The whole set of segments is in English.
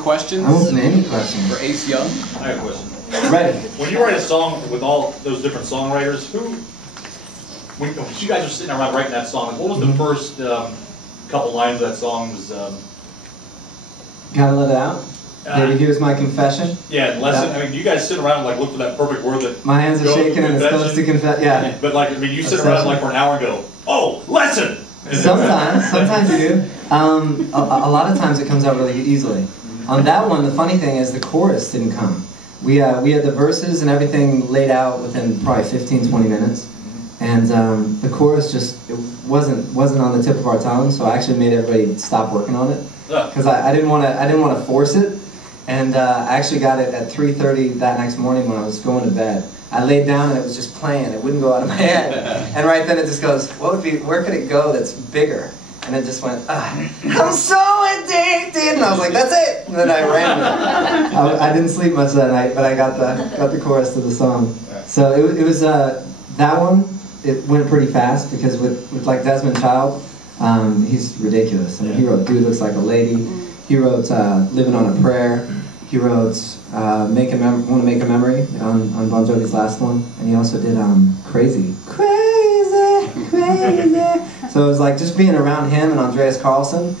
Questions? I want any questions. For Ace Young? I have a question. Ready. When you write a song with all those different songwriters, when you guys are sitting around writing that song, what was the first couple lines of that song? Gotta let it out. Baby, here's my confession. Yeah, lesson. I mean, you guys sit around and like look for that perfect word that. My hands are shaking and it's close to confess. Yeah. But like, I mean, you sit around like for an hour and go, "Oh, lesson." Sometimes you do. A lot of times it comes out really easily. On that one, the funny thing is the chorus didn't come. We had the verses and everything laid out within probably 15, 20 minutes. And the chorus just wasn't on the tip of our tongue, so I actually made everybody stop working on it. Because I didn't want to force it. And I actually got it at 3:30 that next morning when I was going to bed. I laid down and it was just playing. It wouldn't go out of my head. And right then it just goes, where could it go that's bigger? And it just went, I'm so addicted. And I was like, that's it. And then I ran with it. I didn't sleep much that night, but I got the chorus to the song. So it was that one. It went pretty fast because with like Desmond Child, he's ridiculous. I mean, he wrote "Dude Looks Like a Lady." He wrote "Living on a Prayer." He wrote "Want to Make a Memory" on Bon Jovi's last one, and he also did "Crazy." So it was like just being around him and Andreas Carlsson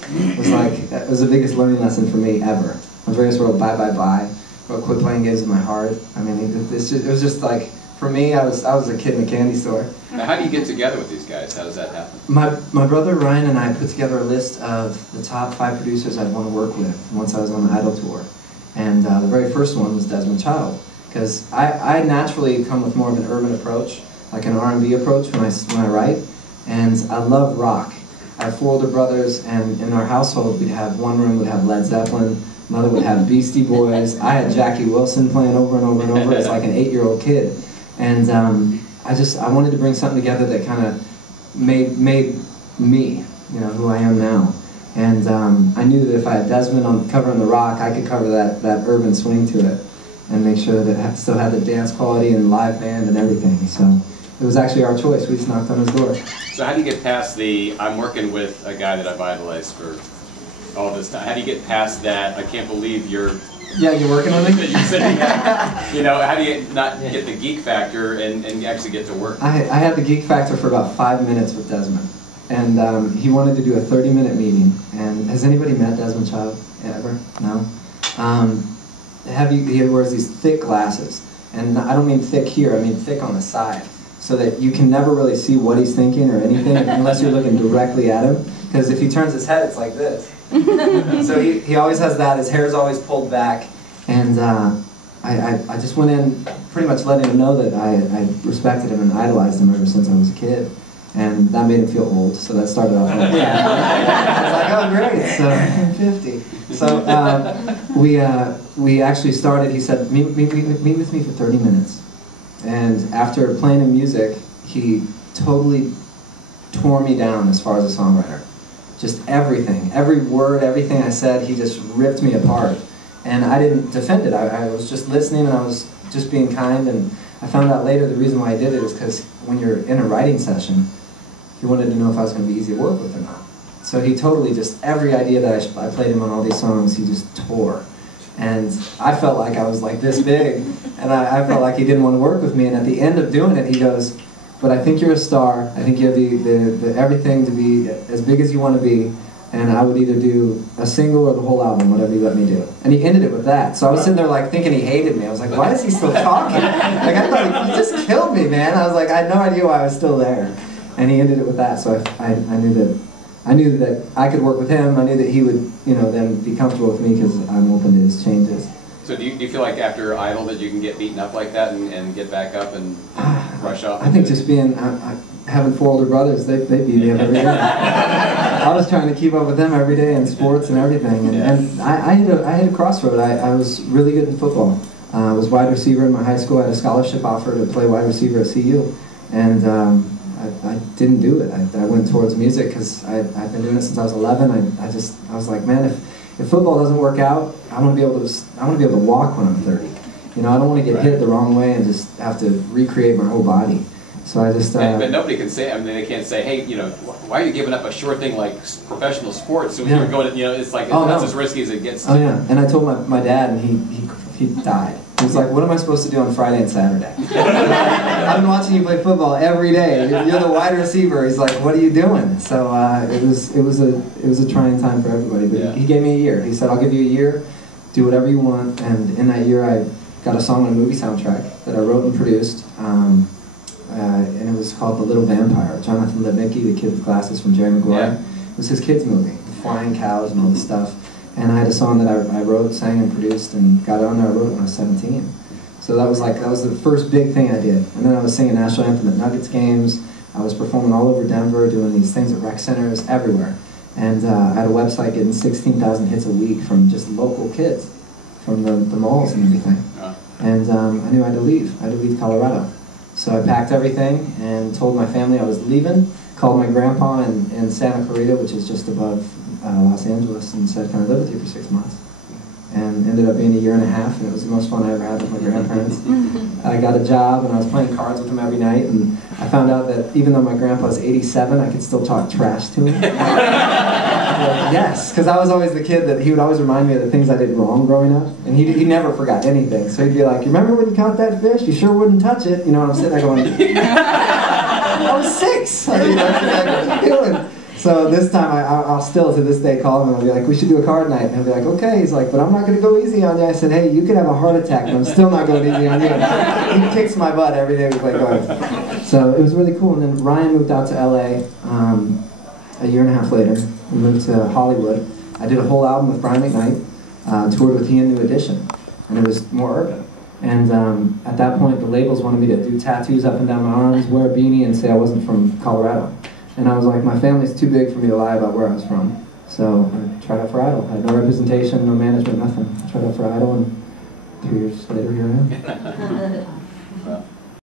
was the biggest learning lesson for me ever. Andreas wrote "Bye Bye Bye," wrote "Quit Playing Games with My Heart." I mean, it was just like, for me, I was a kid in a candy store. Now, how do you get together with these guys? How does that happen? My brother Ryan and I put together a list of the top 5 producers I'd want to work with once I was on the Idol tour. And the very first one was Desmond Child. Because I naturally come with more of an urban approach, like an R&B approach when I write. And I love rock. I have 4 older brothers, and in our household we'd have one room would have Led Zeppelin, another would have Beastie Boys. I had Jackie Wilson playing over and over and over as like an 8-year-old kid. And I wanted to bring something together that kind of made me, who I am now. And I knew that if I had Desmond covering the rock, I could cover that urban swing to it and make sure that it still had the dance quality and live band and everything. So it was actually our choice. We just knocked on his door. So how do you get past I'm working with a guy that I've idolized for all this time. How do you get past that? I can't believe you're... Yeah, you're working on it? How do you not get the geek factor and actually get to work? I had the geek factor for about 5 minutes with Desmond. And he wanted to do a 30-minute meeting. And has anybody met Desmond Child ever? No? He wears these thick glasses. And I don't mean thick here, I mean thick on the side. So that you can never really see what he's thinking or anything unless you're looking directly at him. Because if he turns his head, it's like this. So he always has that. His hair's always pulled back. And I just went in pretty much letting him know that I respected him and idolized him ever since I was a kid. And that made him feel old, so that started off like that. I was like, oh great, so I'm 50. So we actually started, he said, meet with me for 30 minutes. And after playing him music, he totally tore me down as far as a songwriter. Just everything, every word, everything I said, he just ripped me apart. And I didn't defend it, I was just listening and I was just being kind. And I found out later the reason why I did it is because when you're in a writing session, he wanted to know if I was going to be easy to work with or not. So he totally just, every idea that I played him on all these songs, he just tore. And I felt like I was like this big, and I felt like he didn't want to work with me. And at the end of doing it, he goes, but I think you're a star. I think you have the everything to be as big as you want to be, and I would either do a single or the whole album, whatever you let me do. And he ended it with that. So I was sitting there like thinking he hated me. I was like, why is he still talking? Like I thought he just killed me, man. I was like, I had no idea why I was still there. And he ended it with that. So I knew that I could work with him. I knew that he would, then be comfortable with me because I'm open to his changes. So do you feel like after Idol that you can get beaten up like that and get back up and rush off? I think just having 4 older brothers, they beat me up every day. I was trying to keep up with them every day in sports and everything. And I hit a crossroad. I was really good in football. I was wide receiver in my high school. I had a scholarship offer to play wide receiver at CU. And I didn't do it. I went towards music because I've been doing it since I was 11. I was like, man, if football doesn't work out, I want to be able to walk when I'm 30. I don't want to get hit the wrong way and just have to recreate my whole body. So I just... but nobody can say, I mean, they can't say, hey, you know, why are you giving up a sure thing like professional sports? So you're going to, you know, it's like, that's as risky as it gets. Oh, yeah. And I told my dad, and he died. He was like, what am I supposed to do on Friday and Saturday? I've been watching you play football every day. You're the wide receiver. He's like, what are you doing? So it was a trying time for everybody. But he gave me a year. He said, I'll give you a year, do whatever you want. And in that year, I got a song on a movie soundtrack that I wrote and produced. And it was called The Little Vampire. Jonathan Lipnicki, the kid with glasses from Jerry Maguire. Yeah. It was his kids' movie, flying cows and all this stuff. And I had a song that I wrote, sang, and produced, and got on there. I wrote it when I was 17. So that was the first big thing I did. And then I was singing national anthem at Nuggets games. I was performing all over Denver, doing these things at rec centers, everywhere. And I had a website getting 16,000 hits a week from just local kids, from the malls and everything. And I knew I had to leave. I had to leave Colorado. So I packed everything and told my family I was leaving, called my grandpa in Santa Clarita, which is just above Los Angeles, and said, can I live with you for 6 months? And ended up being a year and a half, and it was the most fun I ever had with my grandparents. I got a job, and I was playing cards with them every night, and I found out that even though my grandpa's 87, I could still talk trash to him. Yes, because I was always the kid that he would always remind me of the things I did wrong growing up, and he never forgot anything. So he'd be like, you remember when you caught that fish? You sure wouldn't touch it. You know, and I'm sitting there going, I was 6. I mean, like, what are you doing? So this time, I'll still to this day call him and I'll be like, we should do a card night. And he'll be like, okay. He's like, but I'm not going to go easy on you. I said, hey, you could have a heart attack, but I'm still not going easy on you. He kicks my butt every day we play cards. So it was really cool. And then Ryan moved out to LA a year and a half later. We moved to Hollywood. I did a whole album with Brian McKnight, toured with he and New Edition. And it was more urban. And at that point, the labels wanted me to do tattoos up and down my arms, wear a beanie, and say I wasn't from Colorado. And I was like, my family's too big for me to lie about where I was from. So I tried out for Idol. I had no representation, no management, nothing. I tried out for Idol, and 3 years later, here I am. Well,